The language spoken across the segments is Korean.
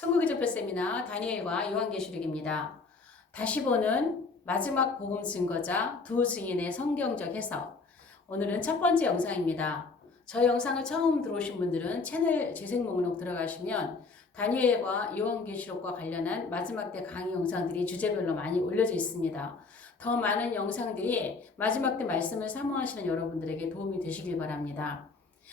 천국의 접표 세미나 다니엘과 요한계시록입니다. 다시 보는 마지막 복음 증거자 두 증인의 성경적 해석. 오늘은 첫 번째 영상입니다. 저 영상을 처음 들어오신 분들은 채널 재생 목록 들어가시면 다니엘과 요한계시록과 관련한 마지막 때 강의 영상들이 주제별로 많이 올려져 있습니다. 더 많은 영상들이 마지막 때 말씀을 사모하시는 여러분들에게 도움이 되시길 바랍니다.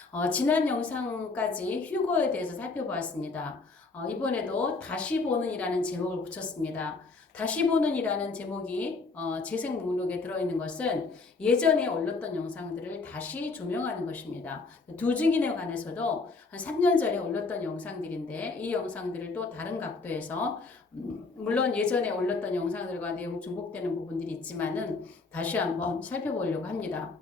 어, 지난 영상까지 휴거에 대해서 살펴보았습니다. 어, 이번에도 다시 보는이라는 제목을 붙였습니다. 다시 보는이라는 제목이 어, 재생 목록에 들어있는 것은 예전에 올렸던 영상들을 다시 조명하는 것입니다. 두 증인에 관해서도 한 3년 전에 올렸던 영상들인데 이 영상들을 또 다른 각도에서 음, 물론 예전에 올렸던 영상들과 내용 중복되는 부분들이 있지만은 다시 한번 살펴보려고 합니다.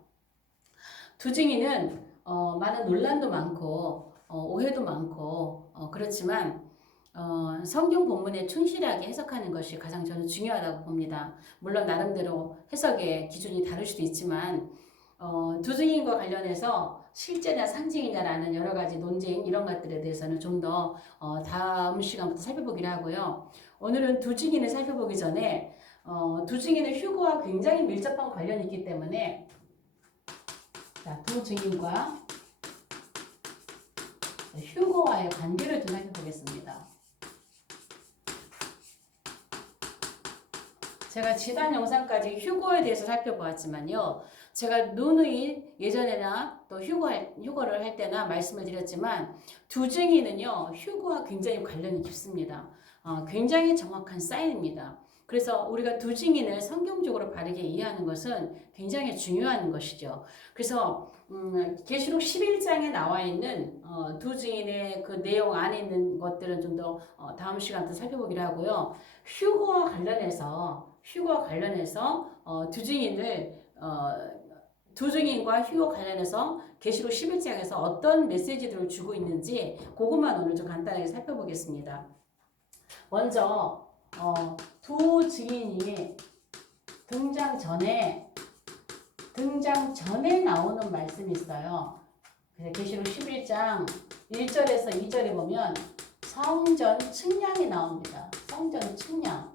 두 증인은 어, 많은 논란도 많고 어, 오해도 많고 어, 그렇지만 어, 성경 본문에 충실하게 해석하는 것이 가장 저는 중요하다고 봅니다. 물론 나름대로 해석의 기준이 다를 수도 있지만 어, 두 증인과 관련해서 실제나 상징이냐라는 여러 가지 논쟁 이런 것들에 대해서는 좀더 어, 다음 시간부터 살펴보기로 하고요. 오늘은 두 증인을 살펴보기 전에 어, 두 증인은 휴거와 굉장히 밀접한 관련이 있기 때문에 자, 두 증인과 휴거와의 관계를 좀 살펴보겠습니다. 제가 지난 영상까지 휴거에 대해서 살펴보았지만요. 제가 누누이 예전에나 또 휴거 휴거를 할 때나 말씀을 드렸지만 두 증인은요. 휴거와 굉장히 관련이 깊습니다. 어, 굉장히 정확한 사인입니다. 그래서 우리가 두 증인을 성경적으로 바르게 이해하는 것은 굉장히 중요한 것이죠. 그래서 음, 계시록 11장에 나와 있는 어, 두 증인의 그 내용 안에 있는 것들은 좀더 어, 다음 시간 때 살펴보기로 하고요. 휴거와 관련해서 휴거와 관련해서 어, 두 증인을 어, 두 증인과 휴거 관련해서 계시록 11장에서 어떤 메시지들을 주고 있는지 그것만 오늘 좀 간단하게 살펴보겠습니다. 먼저 어, 두 증인이 등장 전에 등장 전에 나오는 말씀이 있어요. 계시록 11장 1절에서 2절에 보면 성전 측량이 나옵니다. 성전 측량.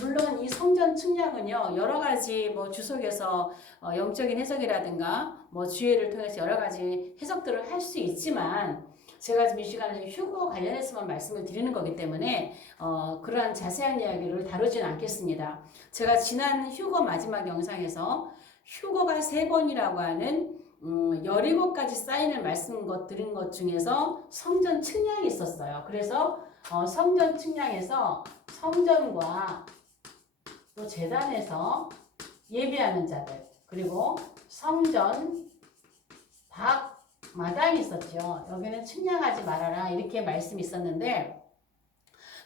물론 이 성전 측량은요 여러 가지 뭐 주석에서 어, 영적인 해석이라든가 뭐 주의를 통해서 여러 가지 해석들을 할 수 있지만 제가 지금 이 시간에 휴거 관련해서만 말씀을 드리는 거기 때문에 어, 그러한 자세한 이야기를 다루지는 않겠습니다. 제가 지난 휴거 마지막 영상에서 휴거가 세 번이라고 하는 음, 17가지 사인을 말씀 것 드린 것 중에서 성전 측량이 있었어요. 그래서 어, 성전 측량에서 성전과 또 재단에서 예배하는 자들 그리고 성전 밖 마당이 있었죠. 여기는 측량하지 말아라 이렇게 말씀이 있었는데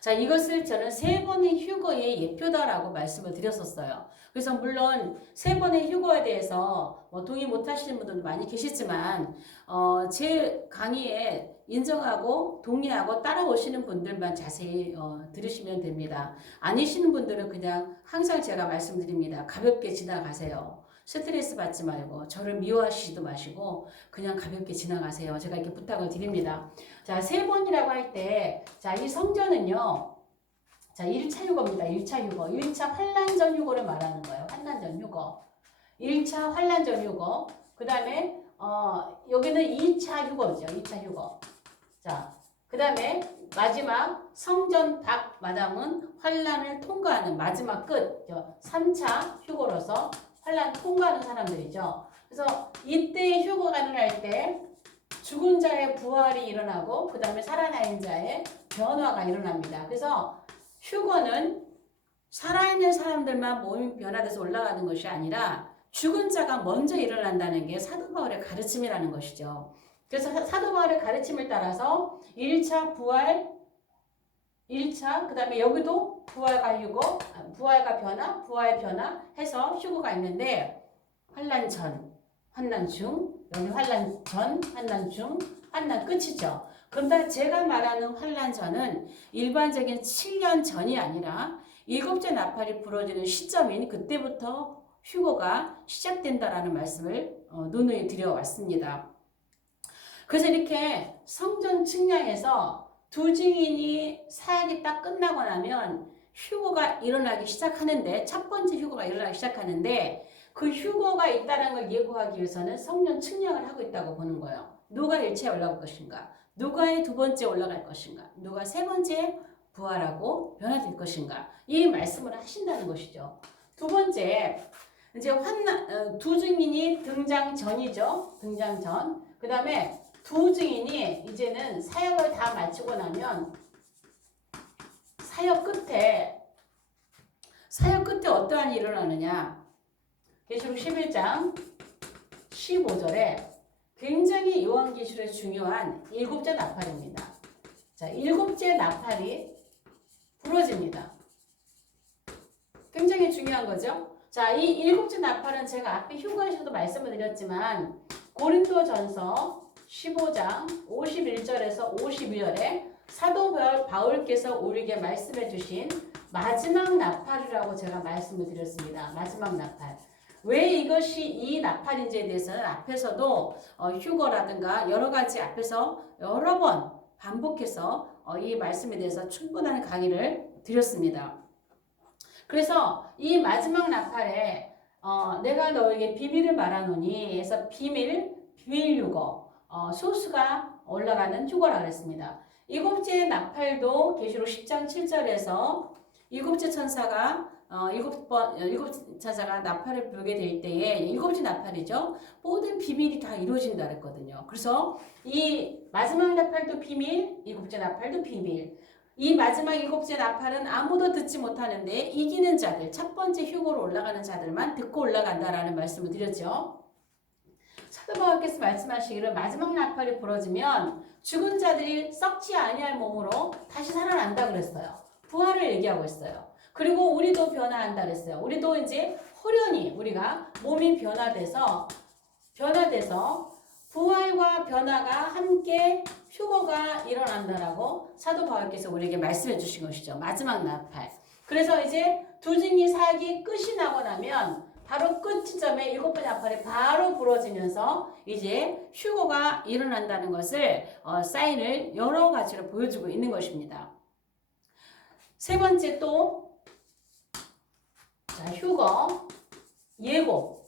자 이것을 저는 세 번의 휴거의 예표다라고 말씀을 드렸었어요. 그래서 물론 세 번의 휴거에 대해서 뭐 동의 못하시는 분들도 많이 계시지만 어, 제 강의에 인정하고 동의하고 따라오시는 분들만 자세히 어, 들으시면 됩니다. 아니시는 분들은 그냥 항상 제가 말씀드립니다. 가볍게 지나가세요. 스트레스 받지 말고 저를 미워하시지도 마시고 그냥 가볍게 지나가세요. 제가 이렇게 부탁을 드립니다. 자, 세 번이라고 할 때, 자, 이 성전은요, 자, 1차 휴거입니다. 1차 휴거. 1차 환란전 휴거를 말하는 거예요. 환란전 휴거. 1차 환란전 휴거. 그 다음에, 어, 여기는 2차 휴거죠. 2차 휴거. 자, 그 다음에 마지막 성전 밖 마당은 환란을 통과하는 마지막 끝. 3차 휴거로서 환란 통과하는 사람들이죠. 그래서 이때 휴거가 일어날 때 죽은 자의 부활이 일어나고 그 다음에 살아나는 자의 변화가 일어납니다. 그래서 휴거는 살아있는 사람들만 몸이 변화돼서 올라가는 것이 아니라 죽은 자가 먼저 일어난다는 게 사도 바울의 가르침이라는 것이죠. 그래서 사도 바울의 가르침을 따라서 1차 부활, 1차, 그 다음에 여기도 부활과 휴거, 부활과 변화, 부활 변화 해서 휴거가 있는데 환란 전, 환란 중, 여기 환란 전, 환란 중, 환란 끝이죠. 그런데 제가 말하는 환란 전은 일반적인 7년 전이 아니라 일곱째 나팔이 부러지는 시점인 그때부터 휴거가 시작된다라는 말씀을 어, 누누이 드려왔습니다. 그래서 이렇게 성전 측량에서 두 증인이 사역이 딱 끝나고 나면 휴고가 일어나기 시작하는데 첫 번째 휴고가 일어나기 시작하는데 그 휴고가 있다는 걸 예고하기 위해서는 성령 측량을 하고 있다고 보는 거예요. 누가 일체에 올라갈 것인가? 누가의 두 번째 올라갈 것인가? 누가 세 번째 부활하고 변화될 것인가? 이 말씀을 하신다는 것이죠. 두 번째 이제 환난 어, 두 증인이 등장 전이죠. 등장 전. 그다음에 두 증인이 이제는 사역을 다 마치고 나면 사역 끝에 사역 끝에 어떠한 일이 일어나느냐? 계시록 11장 15절에 굉장히 요한계시록에 중요한 일곱째 나팔입니다. 자, 일곱째 나팔이 부러집니다. 굉장히 중요한 거죠. 자, 이 일곱째 나팔은 제가 앞에 휴거에서도 말씀을 드렸지만 고린도전서 15장 51절에서 52절에 사도 바울께서 우리에게 말씀해 주신 마지막 나팔이라고 제가 말씀을 드렸습니다. 마지막 나팔. 왜 이것이 이 나팔인지에 대해서는 앞에서도 어, 휴거라든가 여러 가지 앞에서 여러 번 반복해서 어, 이 말씀에 대해서 충분한 강의를 드렸습니다. 그래서 이 마지막 나팔에 어, 내가 너에게 비밀을 말하노니 해서 비밀, 비밀 휴거, 어, 소수가 올라가는 휴거라 그랬습니다. 일곱째 나팔도 계시록 10장 7절에서 일곱째 천사가 어, 일곱 번 일곱 천사가 나팔을 불게 될 때에 일곱째 나팔이죠. 모든 비밀이 다 이루어진다 그랬거든요. 그래서 이 마지막 나팔도 비밀, 일곱째 나팔도 비밀. 이 마지막 일곱째 나팔은 아무도 듣지 못하는데 이기는 자들, 첫 번째 휴고로 올라가는 자들만 듣고 올라간다라는 말씀을 드렸죠. 사도 바울께서 말씀하시기를 마지막 나팔이 부러지면 죽은 자들이 썩지 아니할 몸으로 다시 살아난다 그랬어요. 부활을 얘기하고 있어요. 그리고 우리도 변화한다 그랬어요. 우리도 이제 호련히 우리가 몸이 변화돼서 변화돼서 부활과 변화가 함께 휴거가 일어난다라고 사도 바울께서 우리에게 말씀해 주신 것이죠. 마지막 나팔. 그래서 이제 두 증이 사역이 끝이 나고 나면 바로 끝 지점에 일곱 번째 나팔이 바로 부러지면서 이제 휴거가 일어난다는 것을 어, 사인을 여러 가지로 보여주고 있는 것입니다. 세 번째 또 자, 휴거, 예고,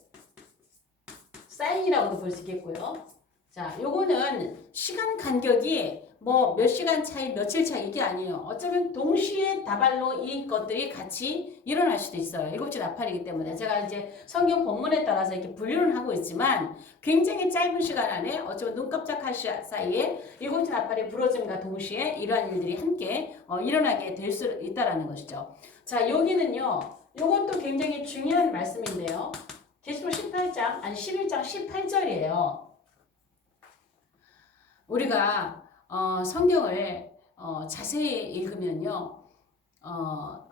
사인이라고도 볼 수 있겠고요. 자, 요거는 시간 간격이 뭐 몇 시간 차이, 며칠 차이 이게 아니에요. 어쩌면 동시에 다발로 이 것들이 같이 일어날 수도 있어요. 일곱째 나팔이기 때문에 제가 이제 성경 본문에 따라서 이렇게 분류를 하고 있지만 굉장히 짧은 시간 안에 어쩌면 눈 깜짝할 사이에 일곱째 나팔이 부러짐과 동시에 이러한 일들이 함께 어, 일어나게 될 수 있다라는 것이죠. 자, 여기는요. 요것도 굉장히 중요한 말씀인데요. 계시록 18장 아니 11장 18절이에요. 우리가 어, 성경을 어, 자세히 읽으면요, 어,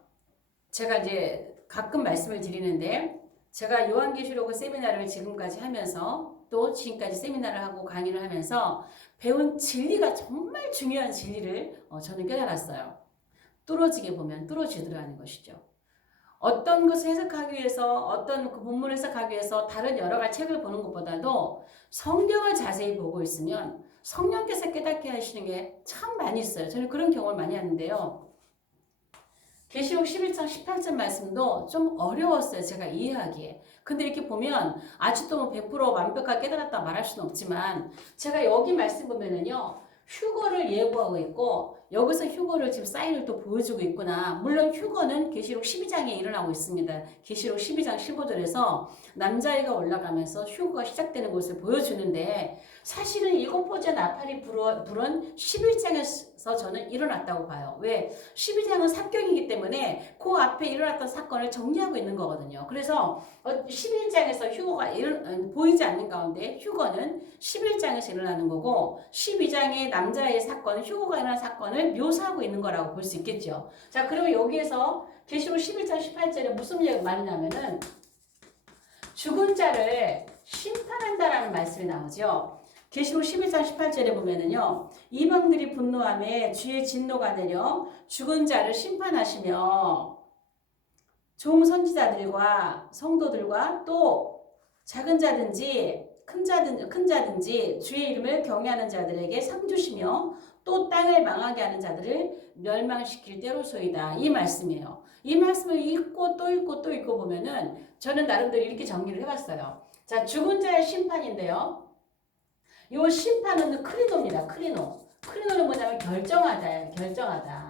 제가 이제 가끔 말씀을 드리는데, 제가 요한계시록 세미나를 지금까지 하면서 또 지금까지 세미나를 하고 강의를 하면서 배운 진리가 정말 중요한 진리를 어, 저는 깨달았어요. 뚫어지게 보면 뚫어지더라는 것이죠. 어떤 것을 해석하기 위해서 어떤 그 본문을 해석하기 위해서 다른 여러 가지 책을 보는 것보다도 성경을 자세히 보고 있으면 성령께서 깨닫게 하시는 게 참 많이 있어요. 저는 그런 경험을 많이 하는데요. 계시록 11장 18절 말씀도 좀 어려웠어요. 제가 이해하기에. 근데 이렇게 보면 아직도 뭐100% 완벽하게 깨달았다 말할 수는 없지만 제가 여기 말씀 보면은요. 휴거를 예고하고 있고 여기서 휴거를 지금 사인을 또 보여주고 있구나. 물론 휴거는 계시록 12장에 일어나고 있습니다. 계시록 12장 15절에서 남자애가 올라가면서 휴거가 시작되는 것을 보여주는데 사실은 일곱 번째 나팔이 불어, 불은 11장에서 저는 일어났다고 봐요. 왜? 12장은 삽경이기 때문에 그 앞에 일어났던 사건을 정리하고 있는 거거든요. 그래서 11장에서 휴거가 일어, 보이지 않는 가운데 휴거는 11장에서 일어나는 거고 12장의 남자의 사건은 휴거가 일어난 사건을 묘사하고 있는 거라고 볼 수 있겠죠. 자, 그리고 여기에서 계시록 11장 18절에 무슨 말이냐면은 죽은 자를 심판한다라는 말씀이 나오죠. 계시록 11장 18절에 보면은요. 이방들이 분노함에 주의 진노가 내려 죽은 자를 심판하시며 종 선지자들과 성도들과 또 작은 자든지 큰 자든 큰 자든지 주의 이름을 경외하는 자들에게 상 주시며 또 땅을 망하게 하는 자들을 멸망시킬 때로소이다. 이 말씀이에요. 이 말씀을 읽고 또 읽고 또 읽고 보면은 저는 나름대로 이렇게 정리를 해봤어요. 자, 죽은 자의 심판인데요. 요 심판은 크리노입니다. 크리노. 크리노는 뭐냐면 결정하다. 결정하다.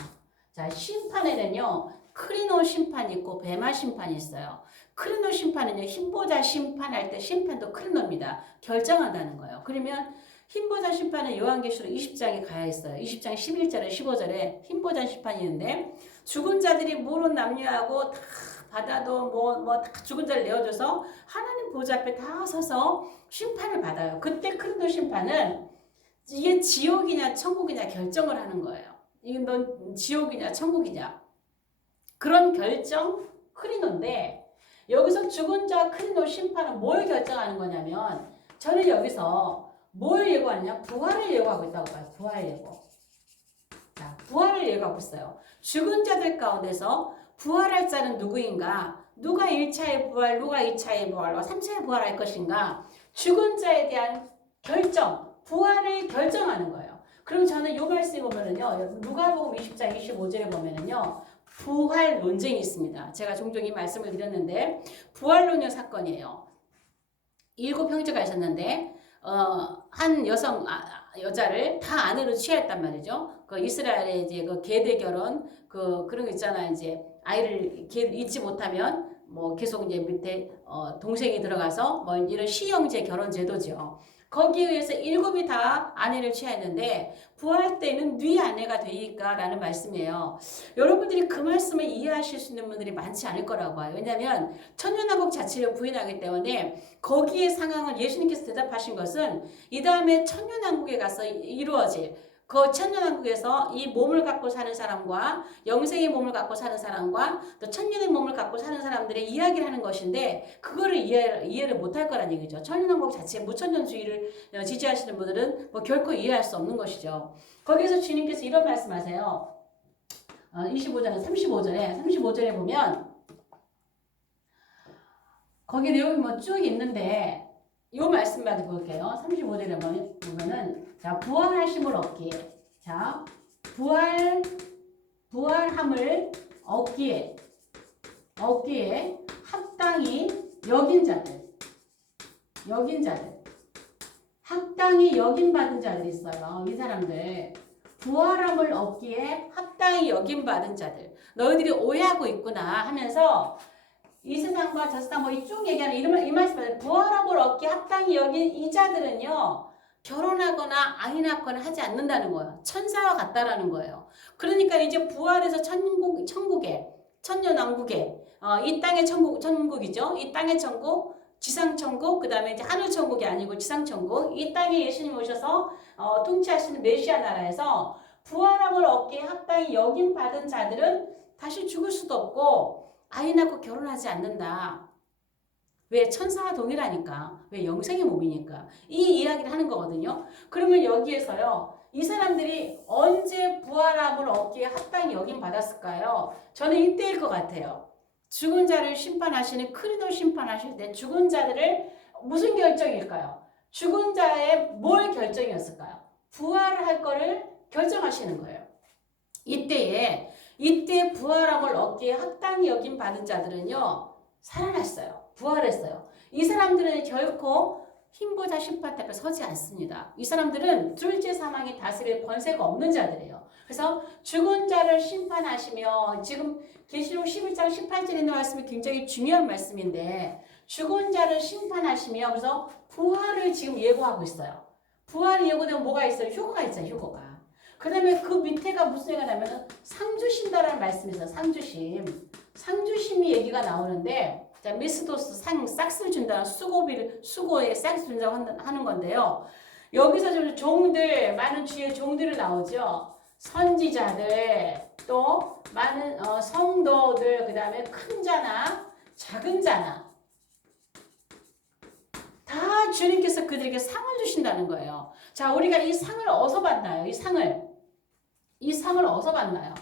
자, 심판에는요. 크리노 심판이 있고 베마 심판이 있어요. 크리노 심판은요. 힘보자 심판할 때 심판도 크리노입니다. 결정한다는 거예요. 그러면 힘보자 심판은 요한계시록 20장에 가야 있어요. 20장 11절에 15절에 힘보자 심판이 있는데 죽은 자들이 모른 남녀하고 다 받아도 뭐 뭐 다 죽은 자를 내어줘서 하나님 보좌 앞에 다 서서 심판을 받아요. 그때 크리노 심판은 이게 지옥이냐 천국이냐 결정을 하는 거예요. 이게 넌 지옥이냐 천국이냐 그런 결정 크리노인데 여기서 죽은 자 크리노 심판은 뭘 결정하는 거냐면 저는 여기서 뭘 예고하느냐 부활을 예고하고 있다고 봐요. 부활 예고. 자, 부활을 예고하고 있어요. 죽은 자들 가운데서 부활할 자는 누구인가? 누가 1차의 부활, 누가 2차의 부활, 3차의 부활할 것인가? 죽은 자에 대한 결정, 부활을 결정하는 거예요. 그럼 저는 이 말씀 보면은요, 누가복음 20장 25절에 보면은요, 부활 논쟁이 있습니다. 제가 종종 이 말씀을 드렸는데, 부활론의 사건이에요. 일곱 형제가 있었는데, 어, 한 여성, 아, 여자를 다 아내로 취했단 말이죠. 그 이스라엘의 이제 그 계대 결혼, 그, 그런 거 있잖아요. 이제 아이를 잊지 못하면 뭐 계속 이제 밑에 어, 동생이 들어가서 뭐 이런 시형제 결혼 제도죠. 거기에 의해서 일곱이 다 아내를 취했는데 부활 때는 네 아내가 되니까라는 말씀이에요. 여러분들이 그 말씀을 이해하실 수 있는 분들이 많지 않을 거라고 봐요. 왜냐하면 천연왕국 자체를 부인하기 때문에 거기에 상황을 예수님께서 대답하신 것은 이 다음에 천연왕국에 가서 이루어질 그 천년왕국에서 이 몸을 갖고 사는 사람과 영생의 몸을 갖고 사는 사람과 또 천년의 몸을 갖고 사는 사람들의 이야기를 하는 것인데 그거를 이해, 이해를 못할 거란 얘기죠. 천년왕국 자체 무천년주의를 지지하시는 분들은 뭐 결코 이해할 수 없는 것이죠. 거기에서 주님께서 이런 말씀하세요. 25절에 35절에 35절에 보면 거기 내용이 뭐 쭉 있는데 이 말씀만 볼게요. 35절에 보면은 자, 부활하심을 얻기에. 자, 부활, 부활함을 얻기에. 얻기에 합당히 여긴 자들. 여긴 자들. 합당히 여긴 받은 자들이 있어요. 이 사람들. 부활함을 얻기에 합당히 여긴 받은 자들. 너희들이 오해하고 있구나 하면서 이 세상과 저 세상 뭐쭉 얘기하는 이런 이 말씀 부활함을 얻기 합당히 여긴 이 자들은요. 결혼하거나 아이 낳거나 하지 않는다는 거예요. 천사와 같다라는 거예요. 그러니까 이제 부활해서 천국, 천국에, 천년왕국에, 어, 이 땅의 천국, 천국이죠. 이 땅의 천국, 지상천국, 그 다음에 이제 하늘천국이 아니고 지상천국, 이 땅에 예수님 오셔서 어, 통치하시는 메시아 나라에서 부활함을 얻기에 합당히 여김 받은 자들은 다시 죽을 수도 없고 아이 낳고 결혼하지 않는다. 왜 천사와 동일하니까 왜 영생의 몸이니까 이 이야기를 하는 거거든요. 그러면 여기에서요. 이 사람들이 언제 부활함을 얻기에 합당히 여김 받았을까요? 저는 이때일 것 같아요. 죽은 자를 심판하시는 크리도 심판하실 때 죽은 자들을 무슨 결정일까요? 죽은 자의 뭘 결정이었을까요? 부활을 할 거를 결정하시는 거예요. 이때에 이때 부활함을 얻기에 합당히 여김 받은 자들은요 살아났어요. 부활했어요. 이 사람들은 결코 힘보자 심판 앞에 서지 않습니다. 이 사람들은 둘째 사망이 다스릴 권세가 없는 자들이에요. 그래서 죽은 자를 심판하시며 지금 계시록 11장 18절에 있는 말씀이 굉장히 중요한 말씀인데 죽은 자를 심판하시며 그래서 부활을 지금 예고하고 있어요. 부활이 예고되면 뭐가 있어요? 휴거가 있잖아요. 휴거가. 그 다음에 그 밑에가 무슨 얘기가 나면 상 주신다라는 말씀이 있어요. 상 주심. 상 주심이 얘기가 나오는데 자, 미스도스 상 싹스를 준다는 수고비를 수고에 싹스 준다고 하는 건데요. 여기서 좀 종들 많은 주의 종들을 나오죠. 선지자들 또 많은 어, 성도들 그 다음에 큰 자나 작은 자나 다 주님께서 그들에게 상을 주신다는 거예요. 자, 우리가 이 상을 어디서 받나요? 이 상을 이 상을 어디서 받나요?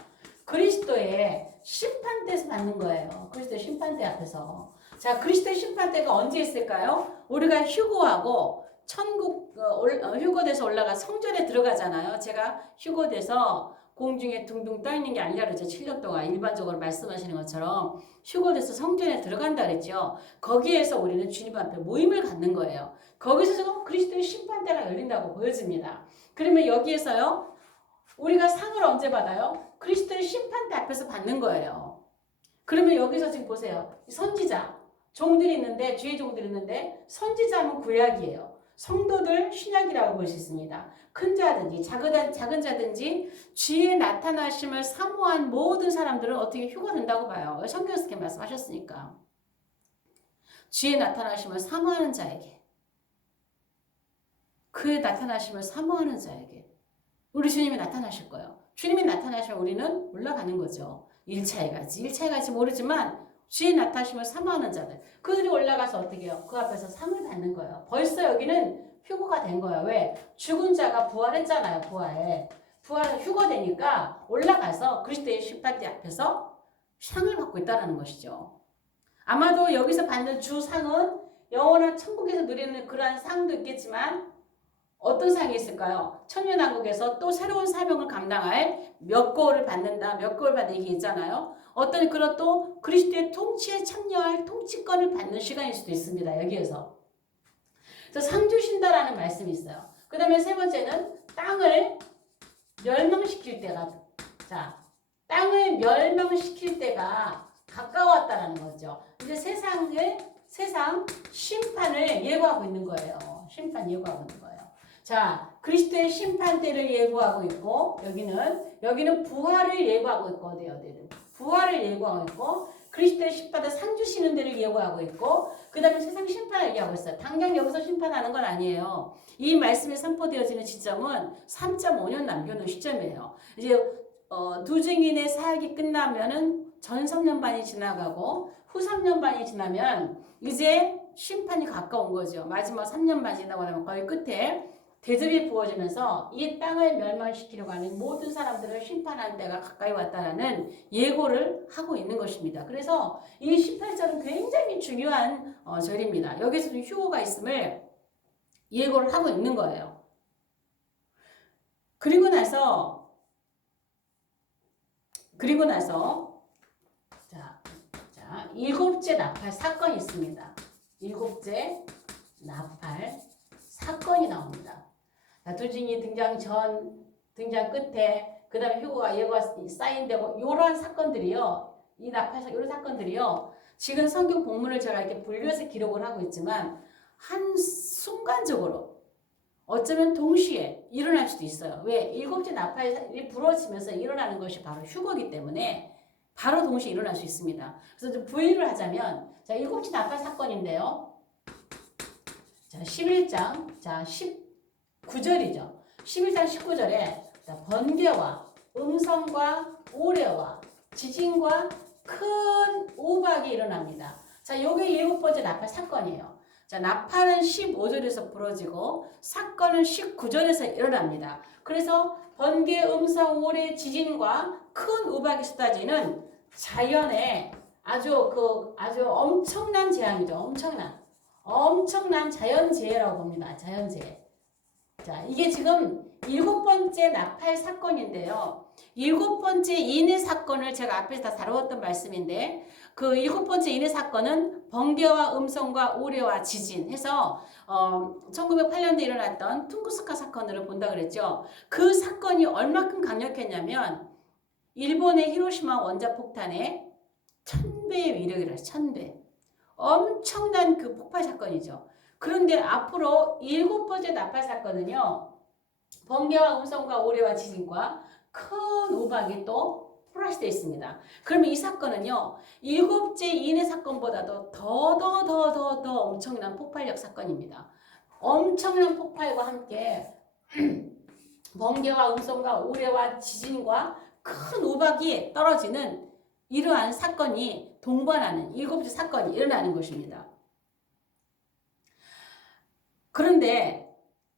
그리스도의 심판대에서 받는 거예요. 그리스도의 심판대 앞에서. 자, 그리스도의 심판대가 언제 있을까요? 우리가 휴고하고 천국 어, 올- 어, 휴거돼서 올라가 성전에 들어가잖아요. 제가 휴거돼서 공중에 둥둥 떠 있는 게 아니라 그러죠. 7년 동안 일반적으로 말씀하시는 것처럼 휴거돼서 성전에 들어간다 그랬죠. 거기에서 우리는 주님 앞에 모임을 갖는 거예요. 거기서 그리스도의 심판대가 열린다고 보여집니다. 그러면 여기에서요. 우리가 상을 언제 받아요? 그리스도의 심판대 앞에서 받는 거예요. 그러면 여기서 지금 보세요. 선지자, 종들이 있는데, 주의 종들이 있는데, 선지자는 구약이에요. 성도들 신약이라고 볼 수 있습니다. 큰 자든지 작은, 작은 자든지 주의 나타나심을 사모한 모든 사람들은 어떻게 휴가 된다고 봐요. 성경에서 말씀하셨으니까. 주의 나타나심을 사모하는 자에게 그의 나타나심을 사모하는 자에게 우리 주님이 나타나실 거예요. 주님이 나타나시면 우리는 올라가는 거죠. 1차에 갈지 1차에 갈지 모르지만 주의 나타나심을 사모하는 자들 그들이 올라가서 어떻게 해요? 그 앞에서 상을 받는 거예요. 벌써 여기는 휴거가 된 거예요. 왜? 죽은 자가 부활했잖아요. 부활에. 부활 휴거되니까 올라가서 그리스도의 심판대 앞에서 상을 받고 있다는 것이죠. 아마도 여기서 받는 주 상은 영원한 천국에서 누리는 그러한 상도 있겠지만 어떤 상이 있을까요? 천년왕국에서 또 새로운 사명을 감당할 몇 개월을 받는다, 몇 개월 받는 게 있잖아요. 어떤 그런 또 그리스도의 통치에 참여할 통치권을 받는 시간일 수도 있습니다. 여기에서. 그래서 상 주신다라는 말씀이 있어요. 그 다음에 세 번째는 땅을 멸망시킬 때가, 자, 땅을 멸망시킬 때가 가까웠다라는 거죠. 이제 세상을, 세상 심판을 예고하고 있는 거예요. 심판 예고하고 있는 거예요. 자, 그리스도의 심판대를 예고하고 있고, 여기는, 여기는 부활을 예고하고 있고, 어디요, 어디는. 부활을 예고하고 있고, 그리스도의 심판대 상 주시는 데를 예고하고 있고, 그 다음에 세상 심판을 얘기하고 있어요. 당장 여기서 심판하는 건 아니에요. 이 말씀이 선포되어지는 시점은 3.5년 남겨놓은 시점이에요. 이제, 어, 두 증인의 사역이 끝나면은 전 3년 반이 지나가고, 후 3년 반이 지나면, 이제 심판이 가까운 거죠. 마지막 3년 반 지나고 나면 거의 끝에 대접이 부어지면서 이 땅을 멸망시키려고 하는 모든 사람들을 심판하는 때가 가까이 왔다라는 예고를 하고 있는 것입니다. 그래서 이 18절은 굉장히 중요한 어, 절입니다. 여기서 좀 휴고가 있음을 예고를 하고 있는 거예요. 그리고 나서 그리고 나서 자, 자 일곱째 나팔 사건이 있습니다. 일곱째 나팔 사건이 나옵니다. 자, 두징이 등장 전, 등장 끝에, 그 다음에 휴고가 예고가 쌓인되고, 이러한 사건들이요. 이 나팔사, 이런 사건들이요. 지금 성경 본문을 제가 이렇게 분류해서 기록을 하고 있지만, 한 순간적으로, 어쩌면 동시에 일어날 수도 있어요. 왜? 일곱째 나팔이 부러지면서 일어나는 것이 바로 휴거기 때문에, 바로 동시에 일어날 수 있습니다. 그래서 좀 분류를 하자면, 자, 일곱째 나팔 사건인데요. 자, 11장, 자, 19절이죠. 11장 19절에 자, 번개와 음성과 오래와 지진과 큰 우박이 일어납니다. 자, 요게 일곱 번째 나팔 사건이에요. 자, 나팔은 15절에서 부러지고 사건은 19절에서 일어납니다. 그래서 번개, 음성, 오래, 지진과 큰 우박이 쏟아지는 자연의 아주 그 아주 엄청난 재앙이죠. 엄청난 엄청난 자연재해라고 봅니다. 자연재해. 자, 이게 지금 일곱 번째 나팔 사건인데요. 일곱 번째 인해 사건을 제가 앞에서 다 다루었던 말씀인데, 그 일곱 번째 인해 사건은 번개와 음성과 오래와 지진 해서, 어, 1908년도에 일어났던 퉁구스카 사건으로 본다 그랬죠. 그 사건이 얼마큼 강력했냐면, 일본의 히로시마 원자 폭탄에 천 배의 위력이라 천 배. 엄청난 그 폭발 사건이죠. 그런데 앞으로 일곱 번째 나팔 사건은요. 번개와 음성과 오래와 지진과 큰 우박이 또 플러스되어 있습니다. 그러면 이 사건은요. 일곱째 인해 사건보다도 더 더 더 더 더 엄청난 폭발력 사건입니다. 엄청난 폭발과 함께 번개와 음성과 오래와 지진과 큰 우박이 떨어지는 이러한 사건이 동반하는 일곱째 사건이 일어나는 것입니다. 그런데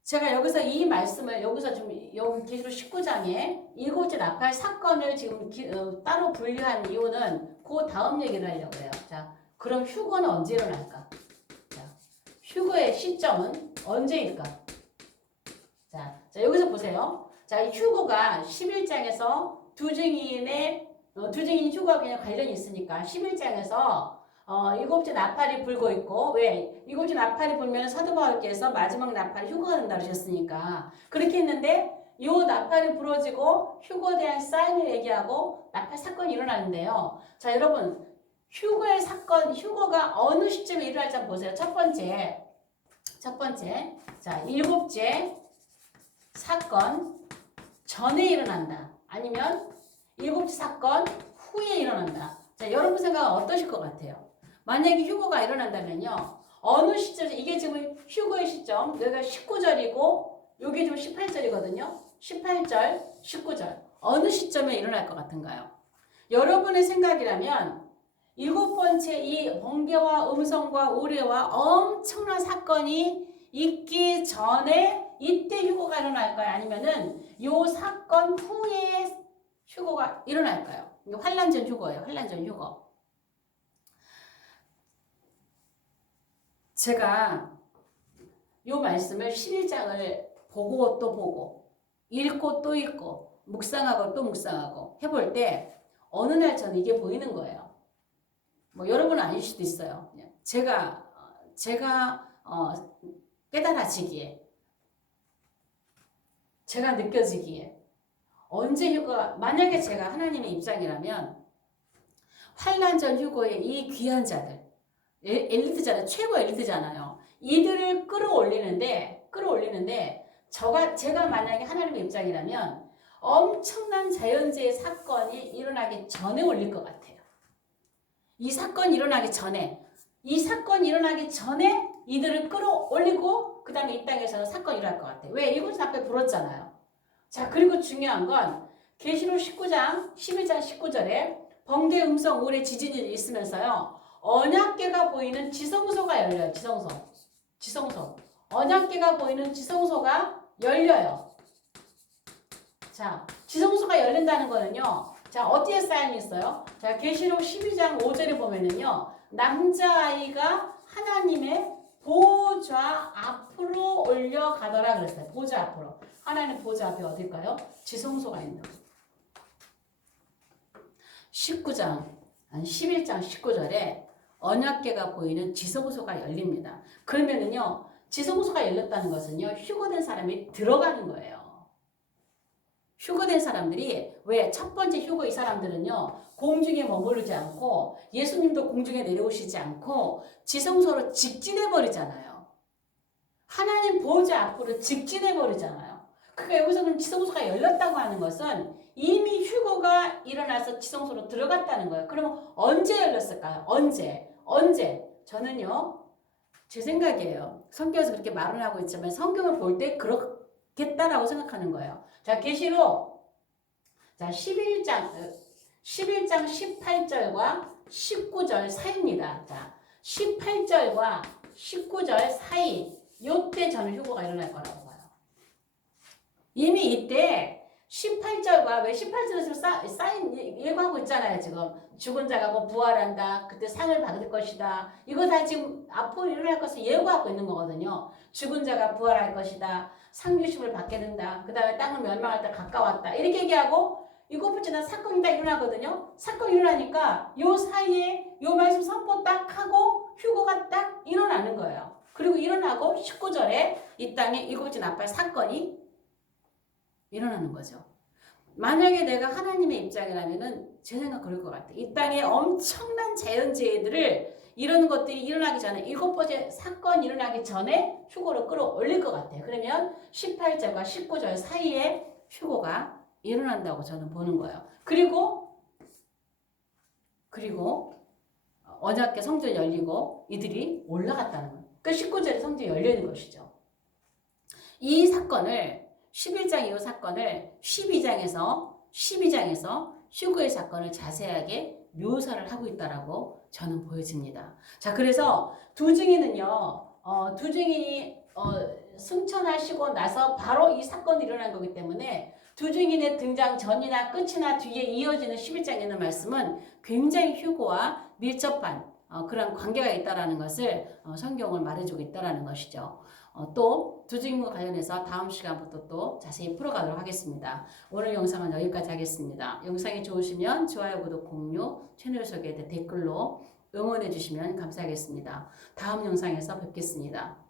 제가 여기서 이 말씀을 여기서 좀 여기 계시록 19장에 일곱째 나팔 사건을 지금 기, 어, 따로 분류한 이유는 그 다음 얘기를 하려고 해요. 자, 그럼 휴거는 언제 일어날까? 자, 휴거의 시점은 언제일까? 자, 자 여기서 보세요. 자, 이 휴거가 11장에서 두 증인의 어, 두 증인 휴거와 그냥 관련이 있으니까 11장에서 어, 일곱째 나팔이 불고 있고 왜 일곱째 나팔이 불면 사도 바울께서 마지막 나팔이 휴거가 된다 그러셨으니까 그렇게 했는데 요 나팔이 부러지고 휴거에 대한 사인을 얘기하고 나팔 사건이 일어나는데요. 자 여러분 휴거의 사건 휴거가 어느 시점에 일어날지 한번 보세요. 첫 번째 첫 번째 자 일곱째 사건 전에 일어난다. 아니면 일곱째 사건 후에 일어난다. 자 여러분 생각은 어떠실 것 같아요? 만약에 휴거가 일어난다면요. 어느 시점에 이게 지금 휴거의 시점 여기가 19절이고 여기 지금 18절이거든요. 18절, 19절 어느 시점에 일어날 것 같은가요? 여러분의 생각이라면 일곱 번째 이 번개와 음성과 우레와 엄청난 사건이 있기 전에 이때 휴거가 일어날까요? 아니면은 요 사건 후에 휴거가 일어날까요? 이게 환란전 휴거예요. 환란전 휴거. 제가 요 말씀을 11장을 보고 또 보고 읽고 또 읽고 묵상하고 또 묵상하고 해볼 때 어느 날 저는 이게 보이는 거예요. 뭐 여러분은 아닐 수도 있어요. 제가 어, 제가 어, 깨달아지기에 제가 느껴지기에 언제 휴가 만약에 제가 하나님의 입장이라면 환란 전 휴거의 이 귀한 자들 엘- 엘리트잖아요. 최고 엘리트잖아요. 이들을 끌어올리는데 끌어올리는데 저가 제가 만약에 하나님의 입장이라면 엄청난 자연재해 사건이 일어나기 전에 올릴 것 같아요. 이 사건이 일어나기 전에 이 사건이 일어나기 전에 이들을 끌어올리고 그 다음에 이 땅에서는 사건이 일어날 것 같아요. 왜? 이곳은 앞에 불었잖아요. 자 그리고 중요한 건 계시록 19장 11장 19절에 번개 음성 오래 지진이 있으면서요. 언약계가 보이는 지성소가 열려요. 지성소. 지성소. 언약계가 보이는 지성소가 열려요. 자, 지성소가 열린다는 거는요. 자, 어디에 사인이 있어요? 자, 계시록 12장 5절에 보면은요. 남자아이가 하나님의 보좌 앞으로 올려가더라 그랬어요. 보좌 앞으로. 하나님 보좌 앞에 어딜까요? 지성소가 있는 거. 19장, 아니 11장 19절에 언약계가 보이는 지성소가 열립니다. 그러면은요, 지성소가 열렸다는 것은요, 휴거된 사람이 들어가는 거예요. 휴거된 사람들이 왜 첫 번째 휴거 이 사람들은요, 공중에 머무르지 않고 예수님도 공중에 내려오시지 않고 지성소로 직진해 버리잖아요. 하나님 보좌 앞으로 직진해 버리잖아요. 그러니까 여기서는 지성소가 열렸다고 하는 것은 이미 휴거가 일어나서 지성소로 들어갔다는 거예요. 그러면 언제 열렸을까요? 언제? 언제? 저는요, 제 생각이에요. 성경에서 그렇게 말을 하고 있지만 성경을 볼 때 그렇겠다라고 생각하는 거예요. 자, 계시록 자, 11장 11장 18절과 19절 사이입니다. 자, 18절과 19절 사이 요때 저는 휴거가 일어날 거라고 봐요. 이미 이때 18절과 왜 18절에서 쌓, 쌓인 예고하고 있잖아요 지금. 죽은 자가 뭐 부활한다. 그때 상을 받을 것이다. 이거 다 지금 앞으로 일어날 것을 예고하고 있는 거거든요. 죽은 자가 부활할 것이다. 상주심을 받게 된다. 그 다음에 땅을 멸망할 때 가까웠다. 이렇게 얘기하고 이것부터 지난 사건이 딱 일어나거든요. 사건이 일어나니까 요 사이에 요 말씀 선포 딱 하고 휴고가 딱 일어나는 거예요. 그리고 일어나고 19절에 이 땅에 일곱째 나팔 사건이 일어나는 거죠. 만약에 내가 하나님의 입장이라면은 제 생각 그럴 것 같아. 이 땅에 엄청난 자연재해들을 이런 것들이 일어나기 전에 일곱 번째 사건 일어나기 전에 휴고를 끌어올릴 것 같아요. 그러면 18절과 19절 사이에 휴고가 일어난다고 저는 보는 거예요. 그리고 그리고 언약계 성전 열리고 이들이 올라갔다는 거예요. 그 19절에 성전이 열려 있는 것이죠. 이 사건을 11장 이후 사건을 12장에서 12장에서 휴거의 사건을 자세하게 묘사를 하고 있다라고 저는 보여집니다. 자, 그래서 두 증인은요, 어, 두 증인이 어, 승천하시고 나서 바로 이 사건이 일어난 거기 때문에 두 증인의 등장 전이나 끝이나 뒤에 이어지는 11장에 있는 말씀은 굉장히 휴거와 밀접한 어, 그런 관계가 있다라는 것을 어, 성경을 말해주고 있다라는 것이죠. 어, 또 두증인과 관련해서 다음 시간부터 또 자세히 풀어가도록 하겠습니다. 오늘 영상은 여기까지 하겠습니다. 영상이 좋으시면 좋아요, 구독, 공유, 채널 소개 댓글로 응원해 주시면 감사하겠습니다. 다음 영상에서 뵙겠습니다.